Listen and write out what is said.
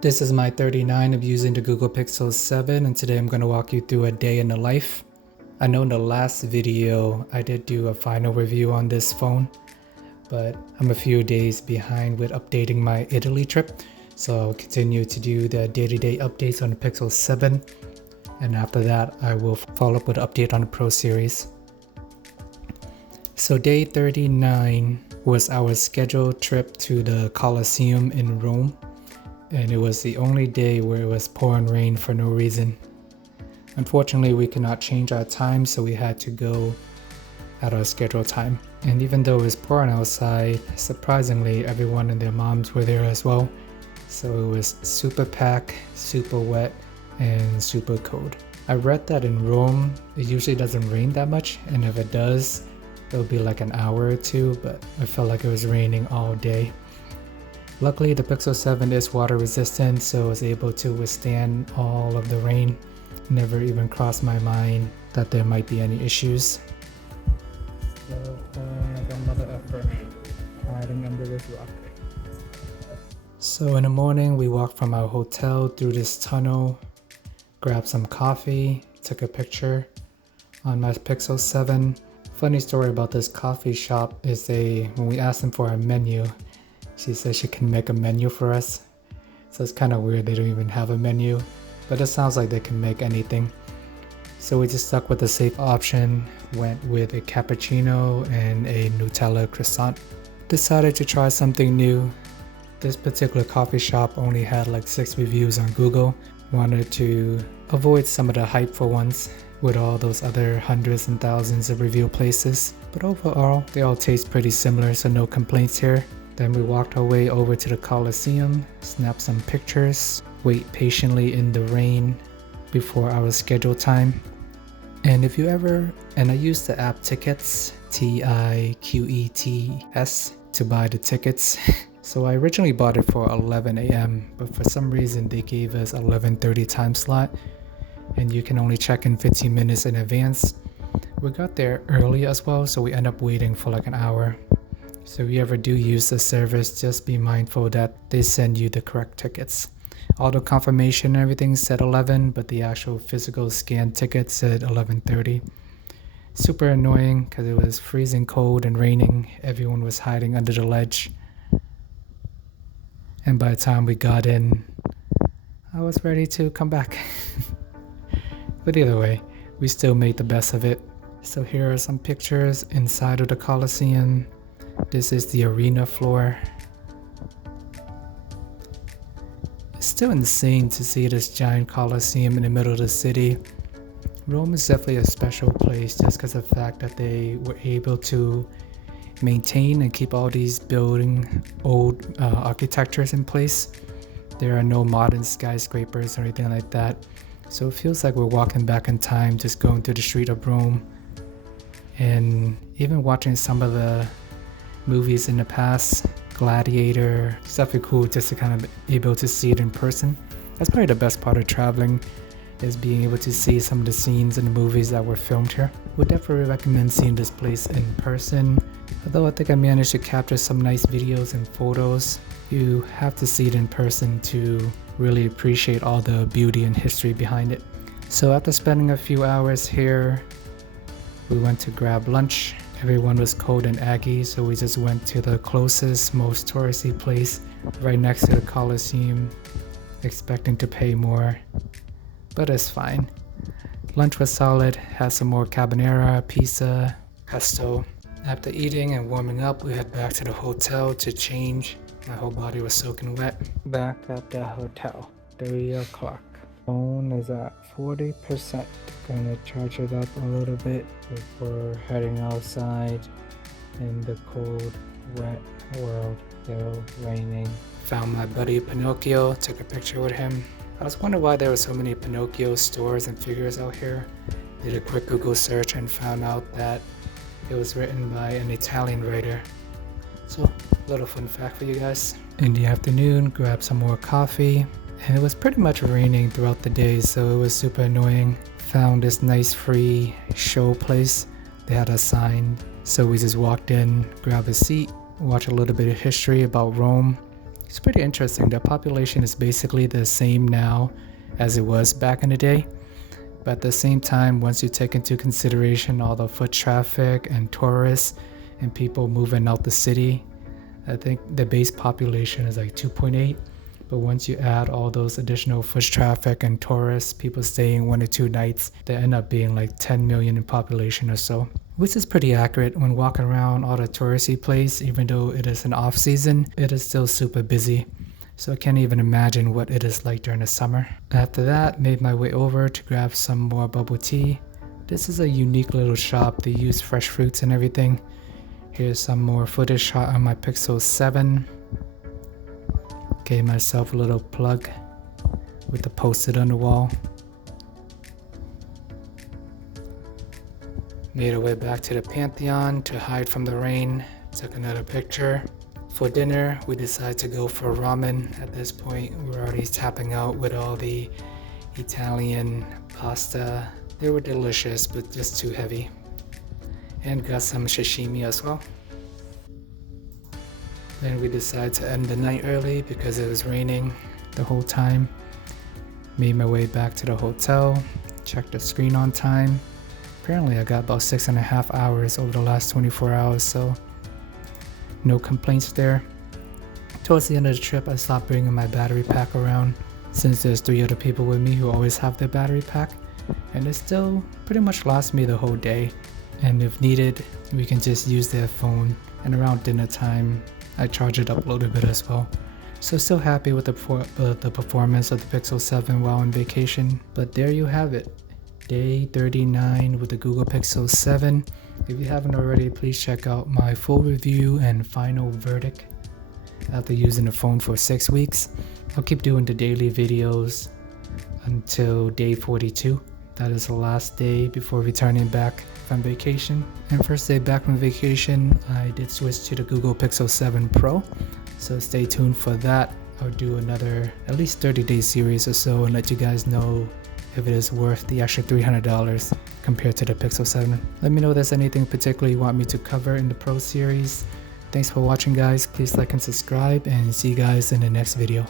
This is my 39 of using the Google Pixel 7, and today I'm going to walk you through a day in the life. I know in the last video I did do a final review on this phone, but I'm a few days behind with updating my Italy trip, so I'll continue to do the day-to-day updates on the Pixel 7, and after that I will follow up with an update on the Pro series. So day 39 was our scheduled trip to the Colosseum in Rome. And it was the only day where it was pouring rain for no reason. Unfortunately, we could not change our time, so we had to go at our scheduled time. And even though it was pouring outside, surprisingly, everyone and their moms were there as well. So it was super packed, super wet, and super cold. I read that in Rome, it usually doesn't rain that much, and if it does, it'll be like an hour or two, but I felt like it was raining all day. Luckily, the Pixel 7 is water resistant, so I was able to withstand all of the rain. Never even crossed my mind that there might be any issues. Hiding under this rock. So in the morning, we walked from our hotel through this tunnel, grabbed some coffee, took a picture on my Pixel 7. Funny story about this coffee shop is when we asked them for a menu, she said she can make a menu for us. So it's kind of weird they don't even have a menu, but it sounds like they can make anything. So we just stuck with the safe option, went with a cappuccino and a Nutella croissant. Decided to try something new. This particular coffee shop only had like 6 reviews on Google. Wanted to avoid some of the hypeful ones with all those other hundreds and thousands of review places. But overall, they all taste pretty similar, so no complaints here. Then we walked our way over to the Colosseum, snapped some pictures, wait patiently in the rain before our scheduled time. And I used the app Tickets, Tiqets, to buy the tickets. So I originally bought it for 11 a.m., but for some reason they gave us 11:30 time slot, and you can only check in 15 minutes in advance. We got there early as well, so we ended up waiting for like an hour. So if you ever do use the service, just be mindful that they send you the correct tickets. Auto confirmation and everything said 11, but the actual physical scanned ticket said 11:30. Super annoying because it was freezing cold and raining. Everyone was hiding under the ledge. And by the time we got in, I was ready to come back. But either way, we still made the best of it. So here are some pictures inside of the Colosseum. This is the arena floor. It's still insane to see this giant Colosseum in the middle of the city. Rome is definitely a special place just because of the fact that they were able to maintain and keep all these old architectures in place. There are no modern skyscrapers or anything like that. So it feels like we're walking back in time, just going through the street of Rome. And even watching some of the movies in the past, Gladiator, it's definitely cool just to kind of be able to see it in person. That's probably the best part of traveling, is being able to see some of the scenes in the movies that were filmed here. Would definitely recommend seeing this place in person. Although I think I managed to capture some nice videos and photos, you have to see it in person to really appreciate all the beauty and history behind it. So after spending a few hours here, we went to grab lunch. Everyone was cold and aggy, so we just went to the closest, most touristy place right next to the Colosseum, expecting to pay more, but it's fine. Lunch was solid, had some more carbonara, pizza, pesto. After eating and warming up, we head back to the hotel to change. My whole body was soaking wet. Back at the hotel, 3 o'clock. Phone is at 40%. Gonna charge it up a little bit before heading outside in the cold, wet world. Still raining. Found my buddy Pinocchio, took a picture with him. I was wondering why there were so many Pinocchio stores and figures out here. Did a quick Google search and found out that it was written by an Italian writer. So, a little fun fact for you guys. In the afternoon, grabbed some more coffee. And it was pretty much raining throughout the day, so it was super annoying. Found this nice free show place. They had a sign, so we just walked in, grabbed a seat, watched a little bit of history about Rome, It's pretty interesting. The population is basically the same now as it was back in the day. But at the same time, once you take into consideration all the foot traffic and tourists and people moving out the city, I think the base population is like 2.8. But once you add all those additional foot traffic and tourists, people staying 1 or 2 nights, they end up being like 10 million in population or so. Which is pretty accurate. When walking around all the touristy place, even though it is an off season, it is still super busy. So I can't even imagine what it is like during the summer. After that, made my way over to grab some more bubble tea. This is a unique little shop. They use fresh fruits and everything. Here's some more footage shot on my Pixel 7. Gave myself a little plug with the post-it on the wall. Made our way back to the Pantheon to hide from the rain. Took another picture. For dinner, we decided to go for ramen. At this point, we're already tapping out with all the Italian pasta. They were delicious, but just too heavy. And got some sashimi as well. Then we decided to end the night early because it was raining the whole time. Made my way back to the hotel, checked the screen on time. Apparently I got about 6.5 hours over the last 24 hours, so no complaints there. Towards the end of the trip, I stopped bringing my battery pack around since there's 3 other people with me who always have their battery pack, and it still pretty much lasts me the whole day. And if needed, we can just use their phone, and around dinner time, I charge it up a little bit as well. So still happy with the performance of the Pixel 7 while on vacation. But there you have it. Day 39 with the Google Pixel 7. If you haven't already, please check out my full review and final verdict after using the phone for 6 weeks. I'll keep doing the daily videos until day 42. That is the last day before returning back from vacation. And first day back from vacation, I did switch to the Google Pixel 7 Pro. So stay tuned for that. I'll do another at least 30-day series or so and let you guys know if it is worth the extra $300 compared to the Pixel 7. Let me know if there's anything particular you want me to cover in the Pro series. Thanks for watching, guys. Please like and subscribe, and see you guys in the next video.